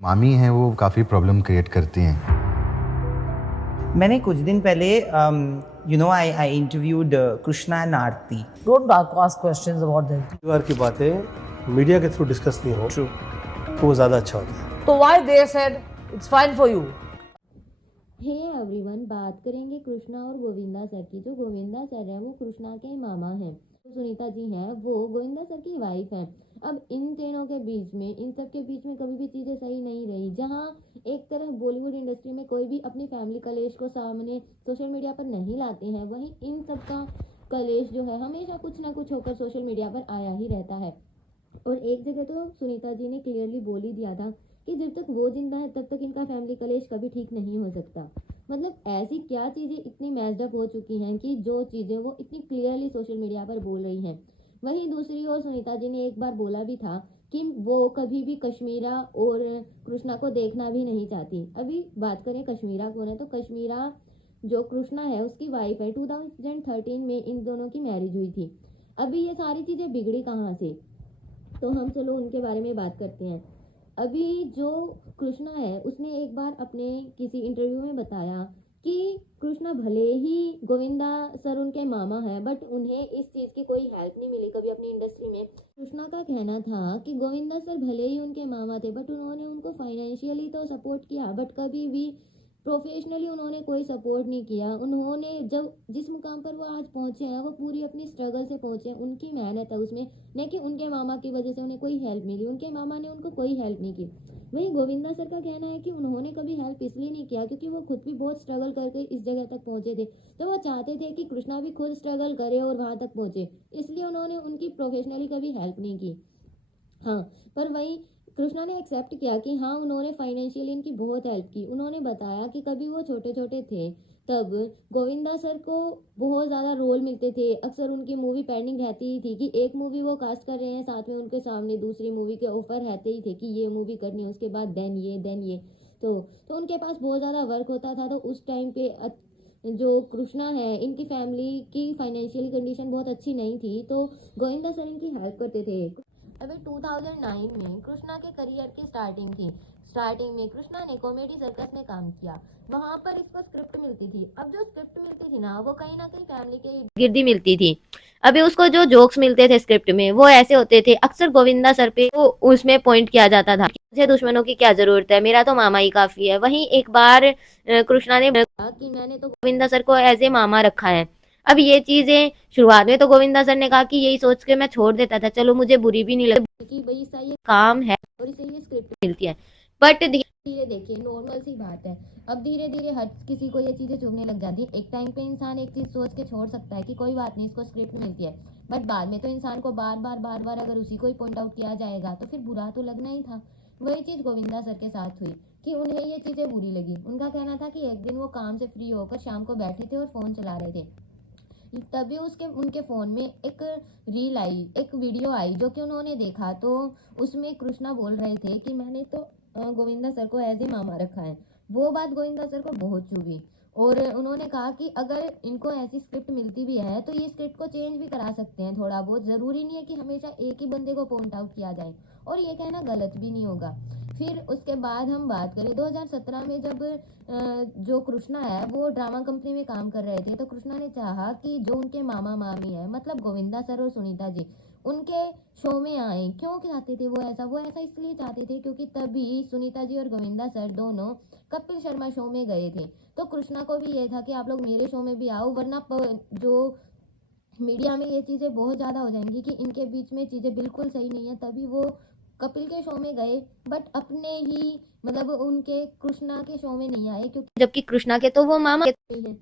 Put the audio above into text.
मामी हैं वो काफ़ी प्रॉब्लम क्रिएट करती हैं। मैंने कुछ दिन पहले I interviewed Krishna and Aarti. Don't ask questions about them. परिवार की बातें मीडिया के थ्रू डिस्कस नहीं हो तो वो ज़्यादा अच्छा होता है। So why they said it's fine for you? Hey everyone, बात करेंगे कृष्णा और गोविंदा सर की। जो गोविंदा सर है वो कृष्णा के मामा हैं, सुनीता जी हैं वो गोविंदा सर की वाइफ हैं। अब इन तीनों के बीच में, इन सब के बीच में कभी भी चीज़ें सही नहीं रही। जहाँ एक तरफ बॉलीवुड इंडस्ट्री में कोई भी अपनी फैमिली कलेश को सामने सोशल मीडिया पर नहीं लाते हैं, वहीं इन सब का कलेश जो है हमेशा कुछ ना कुछ होकर सोशल मीडिया पर आया ही रहता है। और एक जगह तो सुनीता जी ने क्लियरली बोल ही दिया था कि जब तक वो जिंदा है तब तक इनका फैमिली कलेश कभी ठीक नहीं हो सकता। मतलब ऐसी क्या चीज़ें इतनी मैच्ड अप हो चुकी हैं कि जो चीज़ें वो इतनी क्लियरली सोशल मीडिया पर बोल रही हैं। वहीं दूसरी ओर सुनीता जी ने एक बार बोला भी था कि वो कभी भी कश्मीरा और कृष्णा को देखना भी नहीं चाहती। अभी बात करें कश्मीरा कौन है, तो कश्मीरा जो कृष्णा है उसकी वाइफ है। 2013 में इन दोनों की मैरिज हुई थी। अभी ये सारी चीज़ें बिगड़ी कहाँ से, तो हम चलो उनके बारे में बात करते हैं। अभी जो कृष्णा है उसने एक बार अपने किसी इंटरव्यू में बताया कि कृष्णा भले ही गोविंदा सर उनके मामा है, बट उन्हें इस चीज़ की कोई हेल्प नहीं मिली कभी अपनी इंडस्ट्री में। कृष्णा का कहना था कि गोविंदा सर भले ही उनके मामा थे, बट उन्होंने उनको फाइनेंशियली तो सपोर्ट किया, बट कभी भी प्रोफेशनली उन्होंने कोई सपोर्ट नहीं किया। उन्होंने जब जिस मुकाम पर वो आज पहुंचे हैं वो पूरी अपनी स्ट्रगल से पहुंचे, उनकी मेहनत है उसमें, न कि उनके मामा की वजह से उन्हें कोई हेल्प मिली। उनके मामा ने उनको कोई हेल्प नहीं की। वहीं गोविंदा सर का कहना है कि उन्होंने कभी हेल्प इसलिए नहीं किया क्योंकि वो खुद भी बहुत स्ट्रगल करके इस जगह तक पहुंचे थे, तो वो चाहते थे कि कृष्णा भी खुद स्ट्रगल करे और वहां तक पहुंचे, इसलिए उन्होंने उनकी प्रोफेशनली कभी हेल्प नहीं की। हाँ, पर वही कृष्णा ने एक्सेप्ट किया कि हाँ उन्होंने फाइनेंशियली इनकी बहुत हेल्प की। उन्होंने बताया कि कभी वो छोटे छोटे थे तब गोविंदा सर को बहुत ज़्यादा रोल मिलते थे। अक्सर उनकी मूवी पेंडिंग रहती ही थी कि एक मूवी वो कास्ट कर रहे हैं, साथ में उनके सामने दूसरी मूवी के ऑफर रहते ही थे कि ये मूवी करनी है, उसके बाद देन ये। तो उनके पास बहुत ज़्यादा वर्क होता था। तो उस टाइम पे जो कृष्णा है इनकी फैमिली की फाइनेंशियली कंडीशन बहुत अच्छी नहीं थी, तो गोविंदा सर इनकी हेल्प करते थे। अभी 2009 में कृष्णा के करियर की स्टार्टिंग थी। स्टार्टिंग में कृष्णा ने कॉमेडी सर्कस में काम किया, वहां पर इसको स्क्रिप्ट मिलती थी। अब जो स्क्रिप्ट मिलती थी ना वो कहीं ना कहीं फैमिली के गिरदी मिलती थी। अभी उसको जो जोक्स मिलते थे स्क्रिप्ट में वो ऐसे होते थे, अक्सर गोविंदा सर पे वो उसमें पॉइंट किया जाता था कि मुझे दुश्मनों की क्या जरूरत है, मेरा तो मामा ही काफी है। वहीं एक बार कृष्णा ने कहा कि मैंने तो गोविंदा सर को एज ए मामा रखा है। अब ये चीजें शुरुआत में तो गोविंदा सर ने कहा कि यही सोच के मैं छोड़ देता था, चलो मुझे बुरी भी नहीं लगती कि भाई इसका ये काम है और इसे ये स्क्रिप्ट मिलती है। बट धीरे धीरे देखिए, नॉर्मल सी बात है, अब धीरे धीरे हर किसी को ये चीजें चुभने लग जाती है। एक टाइम पे इंसान एक चीज सोच के छोड़ सकता है कि कोई बात नहीं इसको स्क्रिप्ट मिलती है, बट बाद में तो इंसान को बार बार अगर उसी को ही पॉइंट आउट किया जाएगा तो फिर बुरा तो लगना ही था। वही चीज गोविंदा सर के साथ हुई कि उन्हें ये चीजें बुरी लगी। उनका कहना था कि एक दिन वो काम से फ्री होकर शाम को बैठे थे और फोन चला रहे थे, तभी उनके फ़ोन में एक रील आई, एक वीडियो आई जो कि उन्होंने देखा। तो उसमें कृष्णा बोल रहे थे कि मैंने तो गोविंदा सर को एज ए मामा रखा है। वो बात गोविंदा सर को बहुत चुभी और उन्होंने कहा कि अगर इनको ऐसी स्क्रिप्ट मिलती भी है तो ये स्क्रिप्ट को चेंज भी करा सकते हैं थोड़ा बहुत, ज़रूरी नहीं है कि हमेशा एक ही बंदे को पॉइंट आउट किया जाए, और ये कहना गलत भी नहीं होगा। फिर उसके बाद हम बात करें 2017 में, जब जो कृष्णा है वो ड्रामा कंपनी में काम कर रहे थे, तो कृष्णा ने चाहा कि जो उनके मामा मामी है, मतलब गोविंदा सर और सुनीता जी, उनके शो में आए। क्यों चाहते थे वो ऐसा इसलिए चाहते थे क्योंकि तभी सुनीता जी और गोविंदा सर दोनों कपिल शर्मा शो में गए थे। तो कृष्णा को भी ये था कि आप लोग मेरे शो में भी आओ, वरना जो मीडिया में ये चीज़ें बहुत ज़्यादा हो जाएंगी कि इनके बीच में चीज़ें बिल्कुल सही नहीं है। तभी वो कपिल के शो में गए, बट अपने ही मतलब उनके कृष्णा के शो में नहीं आए, क्योंकि जबकि कृष्णा के तो वो मामा हैं।